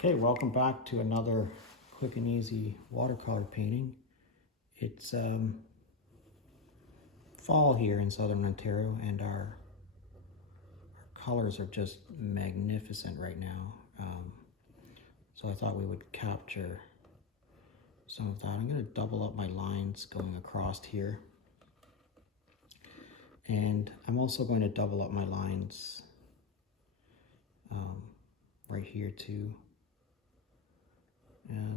Okay, welcome back to another quick and easy watercolor painting. It's fall here in southern Ontario, and our colors are just magnificent right now. So I thought we would capture some of that. I'm going to double up my lines going across here. And I'm also going to double up my lines right here too.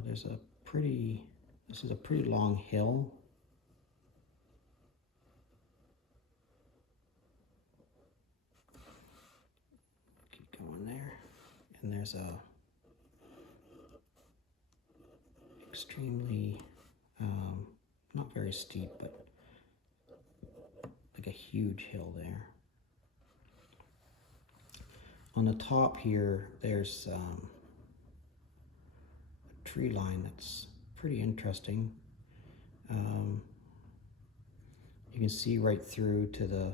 This is a pretty long hill. Keep going there. And there's a extremely, not very steep, but like a huge hill there. On the top here, there's a tree line that's pretty interesting. You can see right through to the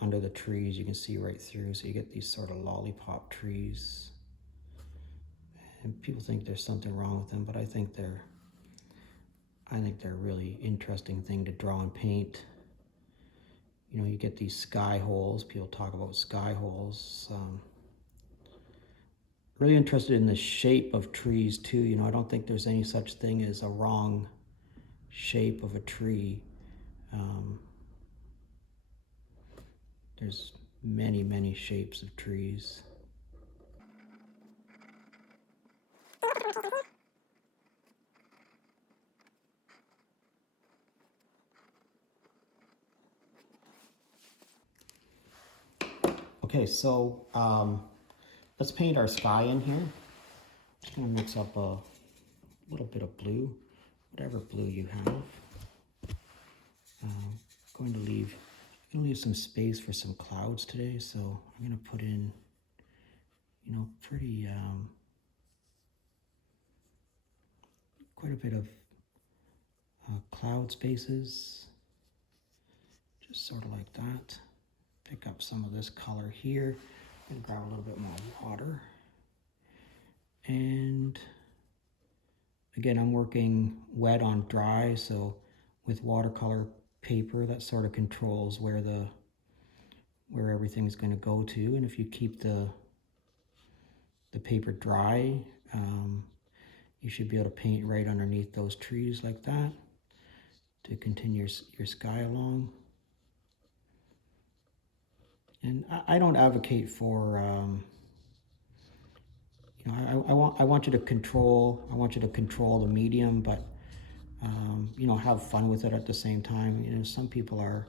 under the trees. You can see right through, so you get these sort of lollipop trees. And people think there's something wrong with them, but I think they're a really interesting thing to draw and paint. You know, you get these sky holes. People talk about sky holes. Really interested in the shape of trees too. You know, I don't think there's any such thing as a wrong shape of a tree. There's many shapes of trees. Okay, so let's paint our sky in here. I'm gonna mix up a little bit of blue, whatever blue you have. Going to leave some space for some clouds today, so I'm gonna put in, you know, pretty quite a bit of cloud spaces, just sort of like that. Pick up some of this color here and grab a little bit more water. And again, I'm working wet on dry, so with watercolor paper that sort of controls where everything's going to go to. And if you keep the paper dry, you should be able to paint right underneath those trees like that to continue your sky along. And I don't advocate for, you know, I want you to control the medium, but you know, have fun with it at the same time. You know, some people are,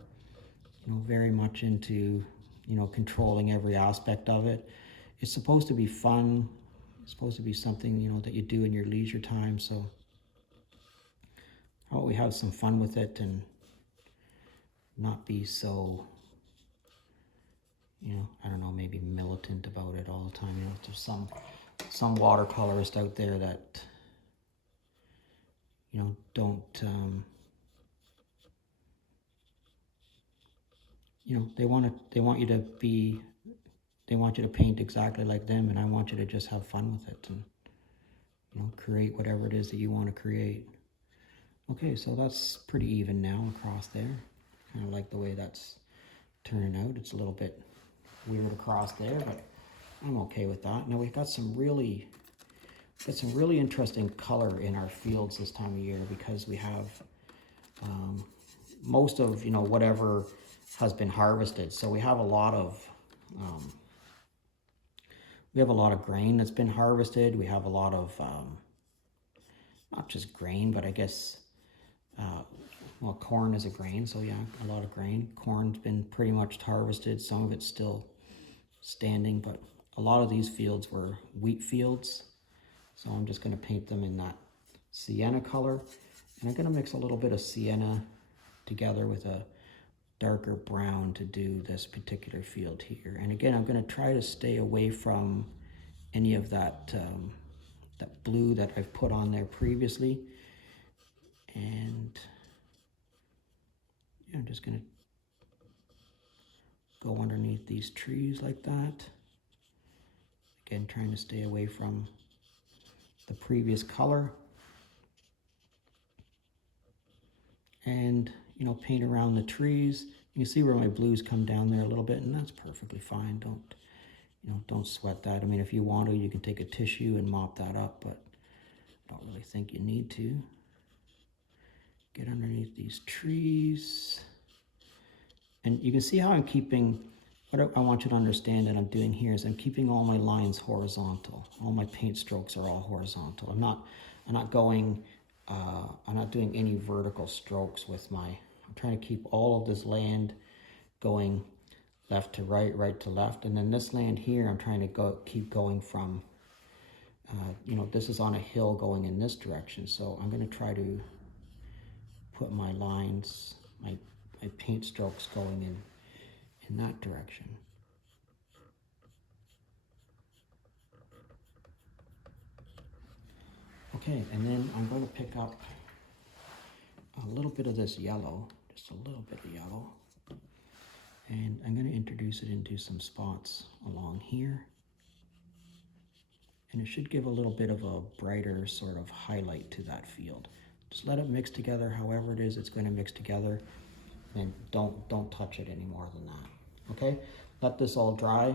you know, very much into, you know, controlling every aspect of it. It's supposed to be fun. It's supposed to be something, you know, that you do in your leisure time. So how about we have some fun with it and not be so, you know, I don't know, maybe militant about it all the time. You know, there's some watercolorists out there that, you know, don't, you know, they want you to paint exactly like them, and I want you to just have fun with it and, you know, create whatever it is that you want to create. Okay, so that's pretty even now across there. Kind of like the way that's turning out. It's a little bit weird across there, but I'm okay with that. Now we've got some really interesting color in our fields this time of year, because we have most of, you know, whatever has been harvested. So we have a lot of grain that's been harvested. We have a lot of not just grain, but I guess well, corn is a grain, so yeah, a lot of grain. Corn's been pretty much harvested. Some of it's still standing, but a lot of these fields were wheat fields. So I'm just going to paint them in that sienna color. And I'm going to mix a little bit of sienna together with a darker brown to do this particular field here. And again, I'm going to try to stay away from any of that, that blue that I've put on there previously. And yeah, I'm just going to go underneath these trees like that. Again, trying to stay away from the previous color. And, you know, paint around the trees. You can see where my blues come down there a little bit, and that's perfectly fine. Don't sweat that. I mean, if you want to, you can take a tissue and mop that up, but I don't really think you need to. Get underneath these trees. And you can see how I'm keeping, what I want you to understand that I'm doing here is I'm keeping all my lines horizontal. All my paint strokes are all horizontal. I'm not doing any vertical strokes with I'm trying to keep all of this land going left to right, right to left. And then this land here, I'm trying to keep going from, this is on a hill going in this direction. So I'm going to try to put my lines, my paint strokes going in that direction. Okay, and then I'm going to pick up a little bit of this yellow, just a little bit of yellow, and I'm going to introduce it into some spots along here. And it should give a little bit of a brighter sort of highlight to that field. Just let it mix together however it is it's going to mix together, and don't touch it any more than that. Okay, let this all dry,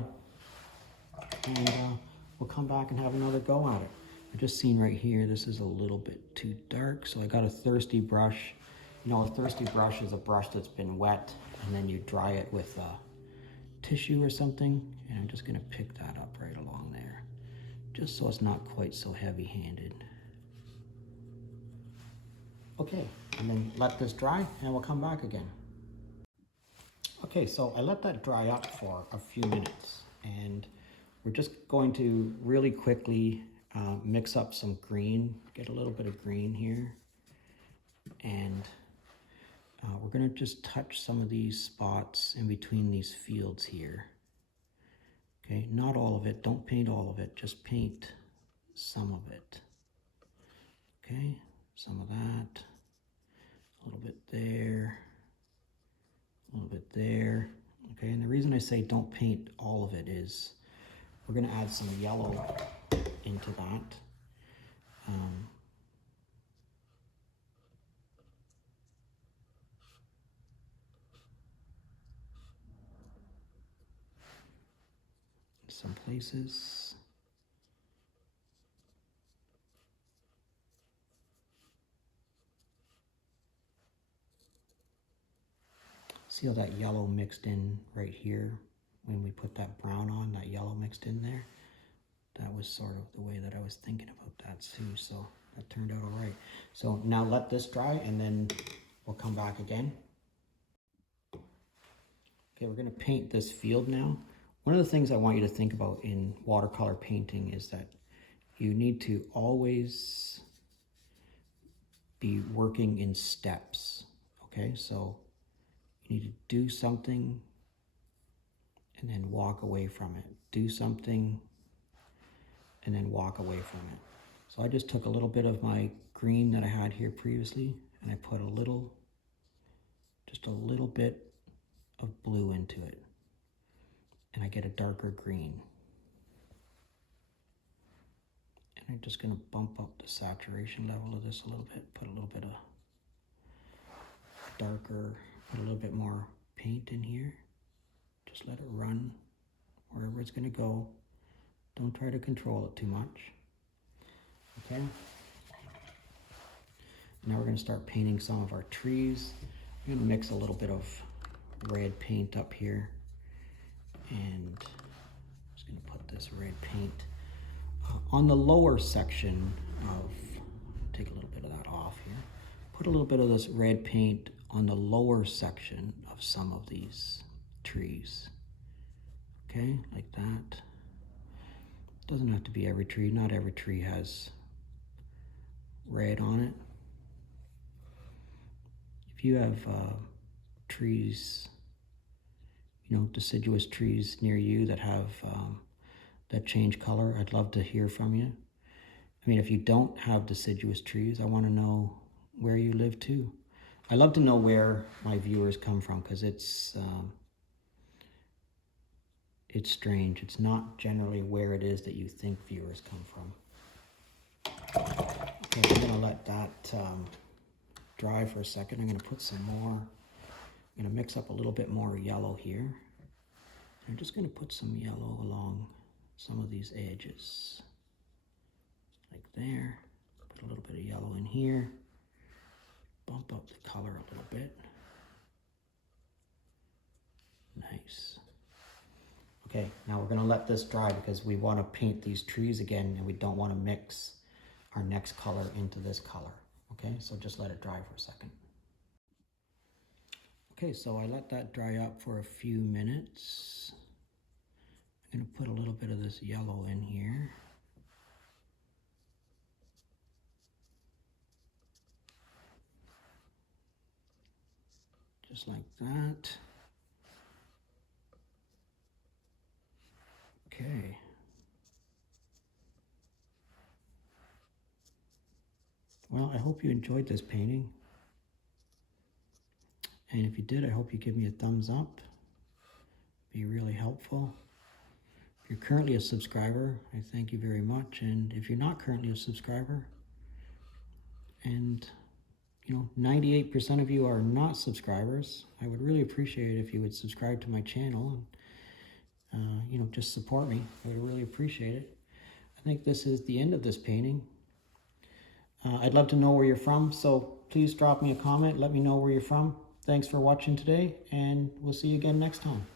and we'll come back and have another go at it. I've just seen right here, this is a little bit too dark, so I got a thirsty brush. You know, a thirsty brush is a brush that's been wet, and then you dry it with tissue or something, and I'm just gonna pick that up right along there, just so it's not quite so heavy-handed. Okay, and then let this dry, and we'll come back again. Okay, so I let that dry up for a few minutes, and we're just going to really quickly mix up some green, get a little bit of green here, and we're going to just touch some of these spots in between these fields here. Okay, not all of it, don't paint all of it, just paint some of it. Okay, some of that, a little bit there, a little bit there. Okay, and the reason I say don't paint all of it is we're going to add some yellow into that. Some places. See how that yellow mixed in right here? When we put that brown on, that yellow mixed in there. That was sort of the way that I was thinking about that too, so that turned out all right. So now let this dry, and then we'll come back again. Okay, we're gonna paint this field now. One of the things I want you to think about in watercolor painting is that you need to always be working in steps, okay? So you need to do something and then walk away from it. Do something and then walk away from it. So I just took a little bit of my green that I had here previously, and I put just a little bit of blue into it, and I get a darker green. And I'm just going to bump up the saturation level of this a little bit, put a little bit of darker, put a little bit more paint in here. Just let it run wherever it's going to go. Don't try to control it too much. Okay. Now we're going to start painting some of our trees. I'm going to mix a little bit of red paint up here, and I'm just going to put this red paint on the lower section of, take a little bit of that off here, put a little bit of this red paint on the lower section of some of these trees. Okay, like that. Doesn't have to be every tree. Not every tree has red on it. If you have trees, deciduous trees near you that have that change color, I'd love to hear from you. I mean, if you don't have deciduous trees, I want to know where you live too. I love to know where my viewers come from, because it's it's strange. It's not generally where it is that you think viewers come from. Okay, I'm gonna let that dry for a second. I'm gonna put some more, I'm gonna mix up a little bit more yellow here. I'm just gonna put some yellow along some of these edges. Like there. Put a little bit of yellow in here. Bump up the color a little bit. Nice. Okay, now we're gonna let this dry because we wanna paint these trees again and we don't wanna mix our next color into this color. Okay, so just let it dry for a second. Okay, so I let that dry up for a few minutes. I'm gonna put a little bit of this yellow in here. Just like that. Okay. Well, I hope you enjoyed this painting. And if you did, I hope you give me a thumbs up. Be really helpful. If you're currently a subscriber, I thank you very much. And if you're not currently a subscriber, and 98% of you are not subscribers, I would really appreciate it if you would subscribe to my channel and just support me. I would really appreciate it. I think this is the end of this painting. I'd love to know where you're from, so please drop me a comment. Let me know where you're from. Thanks for watching today, and we'll see you again next time.